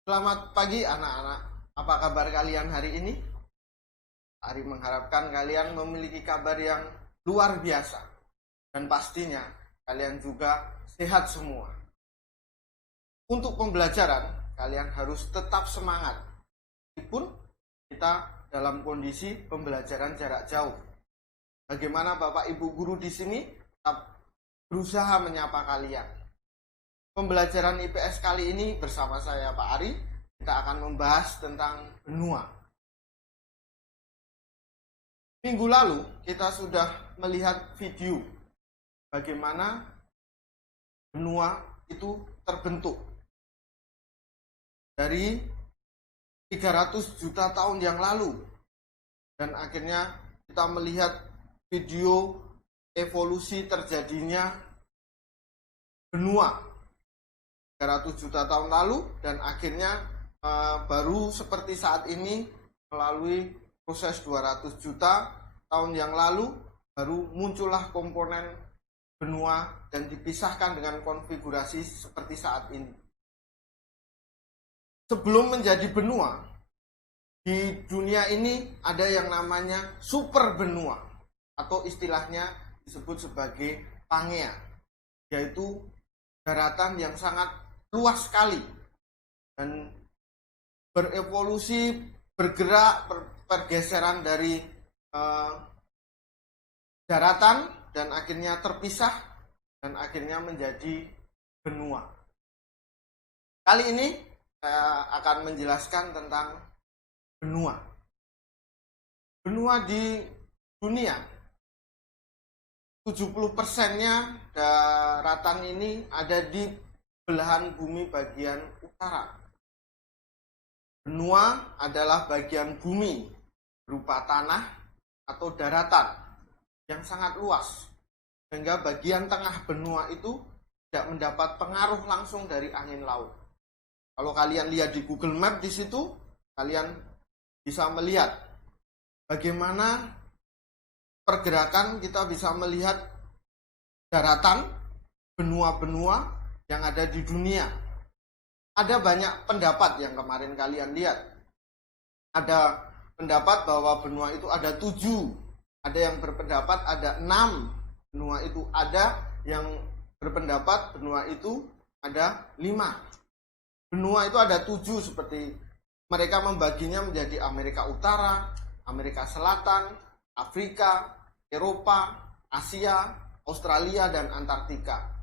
Selamat pagi anak-anak. Apa kabar kalian hari ini? Ari mengharapkan kalian memiliki kabar yang luar biasa. Dan pastinya kalian juga sehat semua. Untuk pembelajaran, kalian harus tetap semangat. Meskipun kita dalam kondisi pembelajaran jarak jauh. Bagaimana Bapak Ibu guru di sini tetap berusaha menyapa kalian. Pembelajaran IPS kali ini bersama saya Pak Ari, kita akan membahas tentang benua. Minggu lalu kita sudah melihat video bagaimana benua itu terbentuk. Dari 300 juta tahun yang lalu. Dan akhirnya kita melihat video evolusi terjadinya benua 300 juta tahun lalu, dan akhirnya baru seperti saat ini melalui proses 200 juta tahun yang lalu baru muncullah komponen benua dan dipisahkan dengan konfigurasi seperti saat ini. Sebelum menjadi benua, di dunia ini ada yang namanya super benua atau istilahnya disebut sebagai Pangea, yaitu daratan yang sangat luas sekali dan berevolusi, bergerak, pergeseran dari daratan dan akhirnya terpisah dan akhirnya menjadi benua. Kali ini saya akan menjelaskan tentang benua. Benua di dunia 70%-nya daratan ini ada di belahan bumi bagian utara. Benua adalah bagian bumi berupa tanah atau daratan yang sangat luas, sehingga bagian tengah benua itu tidak mendapat pengaruh langsung dari angin laut. Kalau kalian lihat di Google Map di situ, kalian bisa melihat bagaimana pergerakan, kita bisa melihat daratan, benua-benua yang ada di dunia. Ada banyak pendapat yang kemarin kalian lihat. Ada pendapat bahwa benua itu ada 7. Ada yang berpendapat ada 6 benua itu. Ada yang berpendapat benua itu ada 5. Benua itu ada 7, seperti mereka membaginya menjadi Amerika Utara, Amerika Selatan, Afrika, Eropa, Asia, Australia, dan Antartika.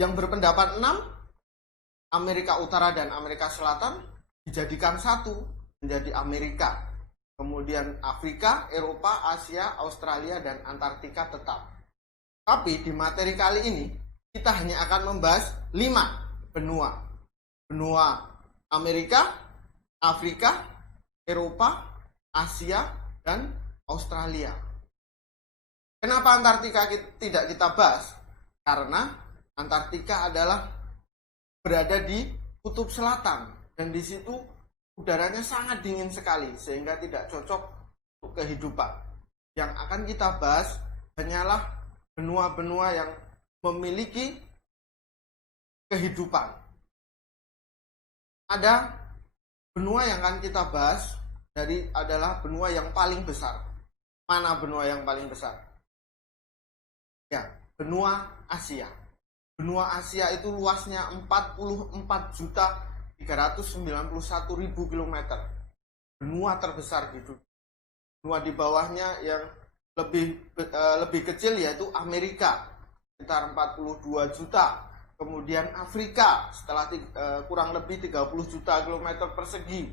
Yang berpendapat 6, Amerika Utara dan Amerika Selatan dijadikan satu menjadi Amerika. Kemudian Afrika, Eropa, Asia, Australia, dan Antartika tetap. Tapi di materi kali ini kita hanya akan membahas 5 benua. Benua Amerika, Afrika, Eropa, Asia, dan Australia. Kenapa Antartika tidak kita bahas? Karena Antartika adalah berada di kutub selatan dan di situ udaranya sangat dingin sekali sehingga tidak cocok untuk kehidupan. Yang akan kita bahas hanyalah benua-benua yang memiliki kehidupan. Ada benua yang akan kita bahas adalah benua yang paling besar. Mana benua yang paling besar? Ya, benua Asia. Benua Asia itu luasnya 44.391.000 km. Benua terbesar di dunia. Benua di bawahnya yang lebih kecil yaitu Amerika, sekitar 42 juta. Kemudian Afrika setelah kurang lebih 30 juta kilometer persegi.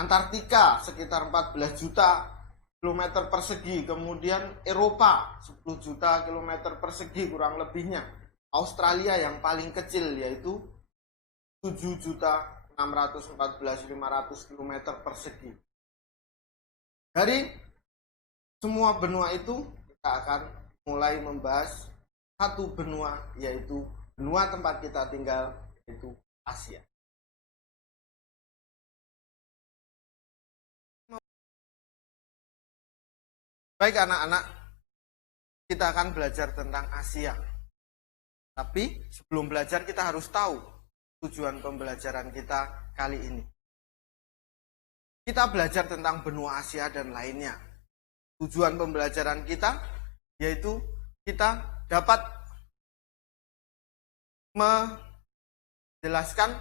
Antartika sekitar 14 juta kilometer persegi. Kemudian Eropa 10 juta kilometer persegi kurang lebihnya. Australia yang paling kecil yaitu 7.614.500 kilometer persegi. Dari semua benua itu kita akan mulai membahas satu benua, yaitu benua tempat kita tinggal, yaitu Asia. Baik anak-anak, kita akan belajar tentang Asia. Tapi sebelum belajar kita harus tahu tujuan pembelajaran kita kali ini. Kita belajar tentang benua Asia dan lainnya. Tujuan pembelajaran kita yaitu kita dapat menjelaskan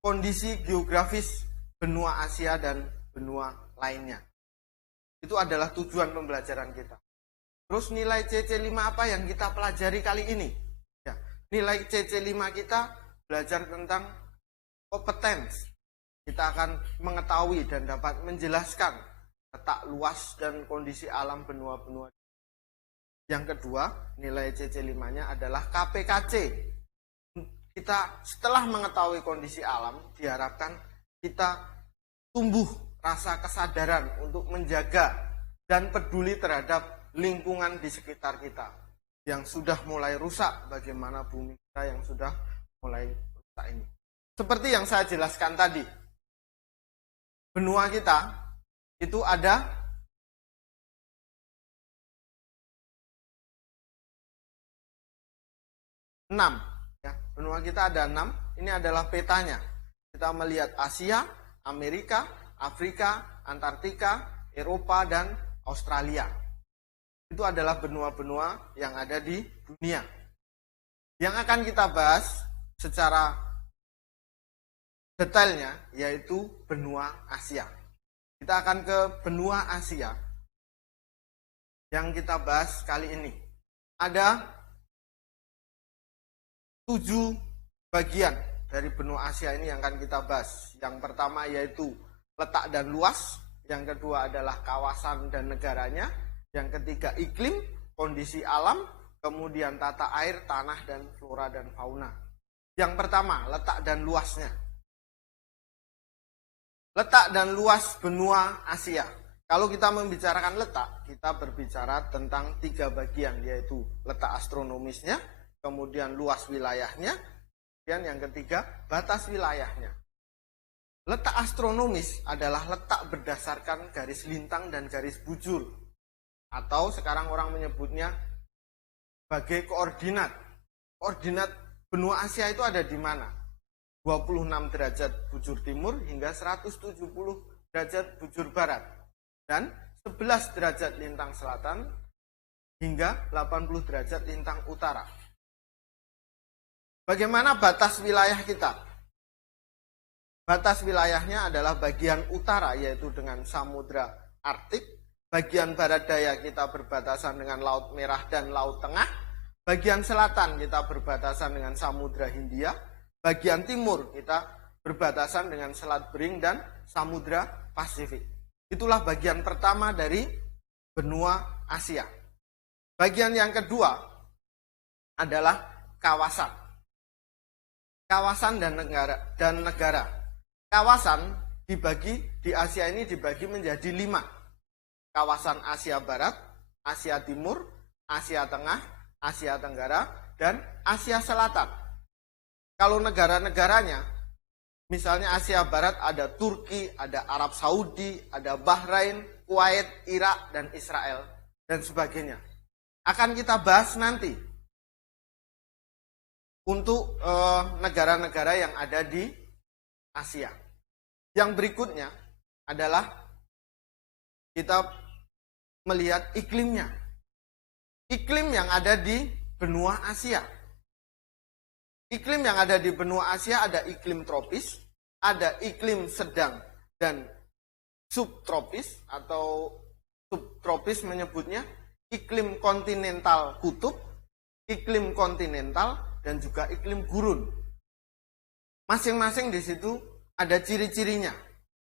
kondisi geografis benua Asia dan benua lainnya. Itu adalah tujuan pembelajaran kita. Terus nilai CC5 apa yang kita pelajari kali ini? Ya, nilai CC5 kita belajar tentang kompetens. Kita akan mengetahui dan dapat menjelaskan letak luas dan kondisi alam benua-benua. Yang kedua, nilai CC5-nya adalah KPKC. Kita setelah mengetahui kondisi alam, diharapkan kita tumbuh rasa kesadaran untuk menjaga dan peduli terhadap lingkungan di sekitar kita yang sudah mulai rusak, bagaimana bumi kita yang sudah mulai rusak ini. Seperti yang saya jelaskan tadi, benua kita itu ada 6. Ya, benua kita ada 6. Ini adalah petanya. Kita melihat Asia, Amerika, Afrika, Antartika, Eropa, dan Australia. Itu adalah benua-benua yang ada di dunia. Yang akan kita bahas secara detailnya yaitu benua Asia. Kita akan ke benua Asia. Yang kita bahas kali ini. Ada 7 bagian dari benua Asia ini yang akan kita bahas. Yang pertama yaitu letak dan luas. Yang kedua adalah kawasan dan negaranya. Yang ketiga iklim, kondisi alam. Kemudian tata air, tanah, dan flora dan fauna. Yang pertama, letak dan luasnya. Letak dan luas benua Asia. Kalau kita membicarakan letak, kita berbicara tentang 3 bagian, yaitu letak astronomisnya, kemudian luas wilayahnya, dan yang ketiga, batas wilayahnya. Letak astronomis adalah letak berdasarkan garis lintang dan garis bujur, atau sekarang orang menyebutnya sebagai koordinat. Koordinat benua Asia itu ada di mana? 26 derajat bujur timur hingga 170 derajat bujur barat, dan 11 derajat lintang selatan hingga 80 derajat lintang utara. Bagaimana batas wilayah kita? Batas wilayahnya adalah bagian utara, yaitu dengan Samudra Arktik. Bagian barat daya kita berbatasan dengan Laut Merah dan Laut Tengah. Bagian selatan kita berbatasan dengan Samudra Hindia. Bagian timur kita berbatasan dengan Selat Bering dan Samudra Pasifik. Itulah bagian pertama dari benua Asia. Bagian yang kedua adalah kawasan. Kawasan dan negara. Kawasan dibagi di Asia ini dibagi menjadi 5. Kawasan Asia Barat, Asia Timur, Asia Tengah, Asia Tenggara, dan Asia Selatan. Kalau negara-negaranya, misalnya Asia Barat ada Turki, ada Arab Saudi, ada Bahrain, Kuwait, Irak, dan Israel, dan sebagainya. Akan kita bahas nanti untuk negara-negara yang ada di Asia. Yang berikutnya adalah kita melihat iklimnya. Iklim yang ada di benua Asia. Iklim yang ada di benua Asia ada iklim tropis, ada iklim sedang dan subtropis, atau subtropis menyebutnya iklim kontinental kutub, iklim kontinental, dan juga iklim gurun. Masing-masing di situ ada ciri-cirinya.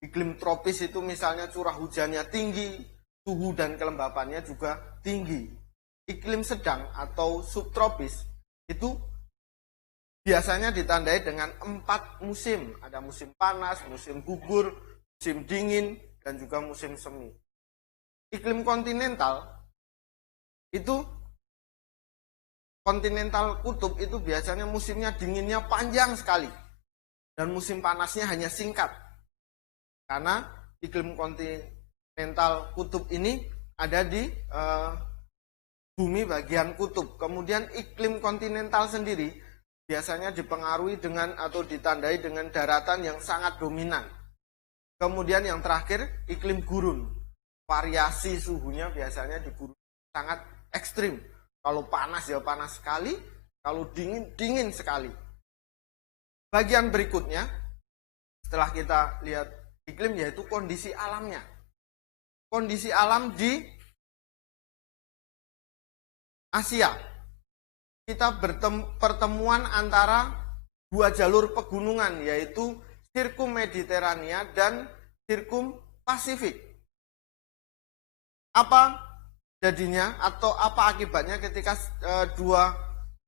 Iklim tropis itu misalnya curah hujannya tinggi, suhu dan kelembapannya juga tinggi. Iklim sedang atau subtropis itu biasanya ditandai dengan 4 musim. Ada musim panas, musim gugur, musim dingin, dan juga musim semi. Iklim kontinental itu, kontinental kutub itu biasanya musimnya dinginnya panjang sekali. Dan musim panasnya hanya singkat. Karena iklim kontinental kutub ini ada di bumi bagian kutub. Kemudian iklim kontinental sendiri biasanya dipengaruhi dengan atau ditandai dengan daratan yang sangat dominan. Kemudian yang terakhir, iklim gurun. Variasi suhunya biasanya di gurun sangat ekstrim. Kalau panas ya panas sekali, kalau dingin, dingin sekali. Bagian berikutnya, setelah kita lihat iklim, yaitu kondisi alamnya. Kondisi alam di Asia. Kita pertemuan antara dua jalur pegunungan, yaitu Sirkum Mediterania dan Sirkum Pasifik. Apa jadinya atau apa akibatnya ketika dua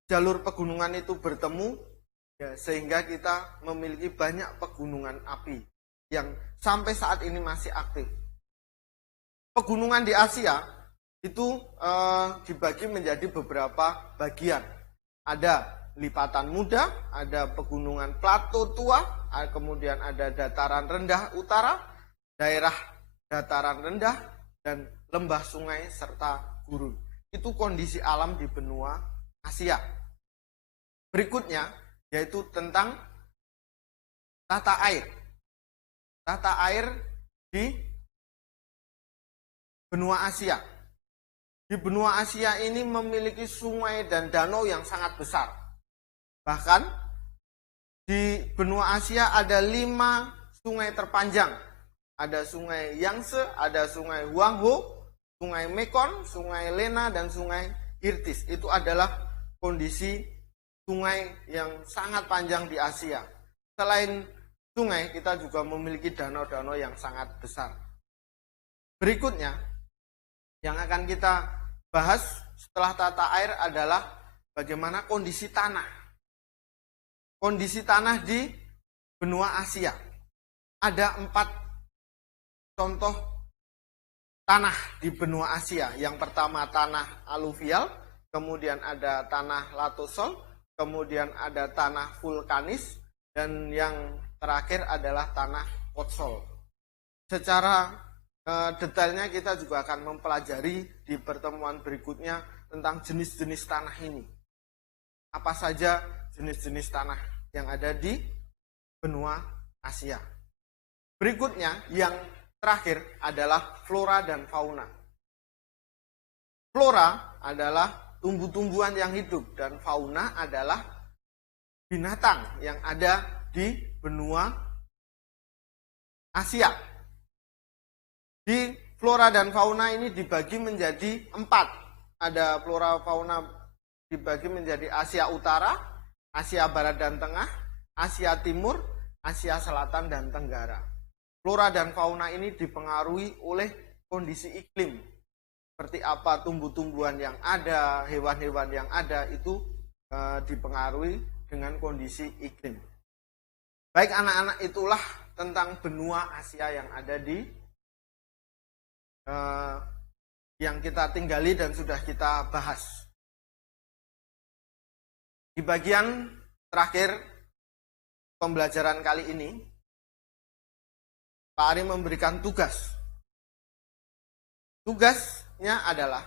jalur pegunungan itu bertemu, ya, sehingga kita memiliki banyak pegunungan api yang sampai saat ini masih aktif. Pegunungan di Asia itu dibagi menjadi beberapa bagian. Ada lipatan muda, ada pegunungan plato tua, kemudian ada dataran rendah utara, daerah dataran rendah, dan lembah sungai serta gurun. Itu kondisi alam di benua Asia. Berikutnya yaitu tentang tata air. Tata air di benua Asia. Di benua Asia ini memiliki sungai dan danau yang sangat besar. Bahkan di benua Asia ada 5 sungai terpanjang. Ada sungai Yangtze, ada sungai Huanghe, sungai Mekong, sungai Lena, dan sungai Irtis. Itu adalah kondisi sungai yang sangat panjang di Asia. Selain sungai, kita juga memiliki danau-danau yang sangat besar. Berikutnya, yang akan kita bahas setelah tata air adalah bagaimana kondisi tanah. Kondisi tanah di benua Asia. Ada 4 contoh tanah di benua Asia. Yang pertama tanah aluvial, kemudian ada tanah latosol, kemudian ada tanah vulkanis, dan yang terakhir adalah tanah potsol. Secara detailnya kita juga akan mempelajari di pertemuan berikutnya tentang jenis-jenis tanah ini. Apa saja jenis-jenis tanah yang ada di benua Asia. Berikutnya yang terakhir adalah flora dan fauna. Flora adalah tumbuh-tumbuhan yang hidup dan fauna adalah binatang yang ada di benua Asia. Di flora dan fauna ini dibagi menjadi 4. Ada flora fauna dibagi menjadi Asia Utara, Asia Barat dan Tengah, Asia Timur, Asia Selatan dan Tenggara. Flora dan fauna ini dipengaruhi oleh kondisi iklim. Seperti apa tumbuh-tumbuhan yang ada, hewan-hewan yang ada itu dipengaruhi dengan kondisi iklim. Baik anak-anak, itulah tentang benua Asia yang ada di yang kita tinggali dan sudah kita bahas. Di bagian terakhir pembelajaran kali ini, Pak Ari memberikan tugas. Tugasnya adalah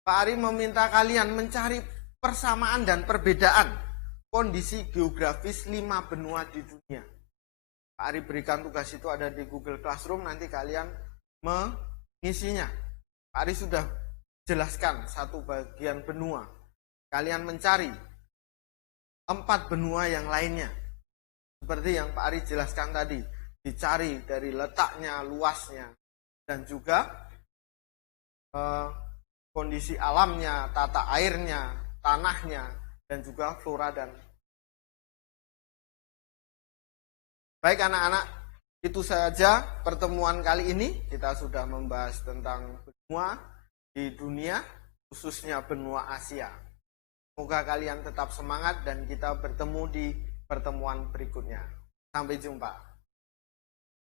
Pak Ari meminta kalian mencari persamaan dan perbedaan kondisi geografis 5 benua di dunia. Pak Ari berikan tugas itu ada di Google Classroom, nanti kalian mengisinya. Pak Ari sudah jelaskan satu bagian benua. Kalian mencari 4 benua yang lainnya. Seperti yang Pak Ari jelaskan tadi, dicari dari letaknya, luasnya, dan juga kondisi alamnya, tata airnya, tanahnya, dan juga flora dan baik anak-anak, itu saja pertemuan kali ini. Kita sudah membahas tentang benua di dunia, khususnya benua Asia. Semoga kalian tetap semangat dan kita bertemu di pertemuan berikutnya. Sampai jumpa.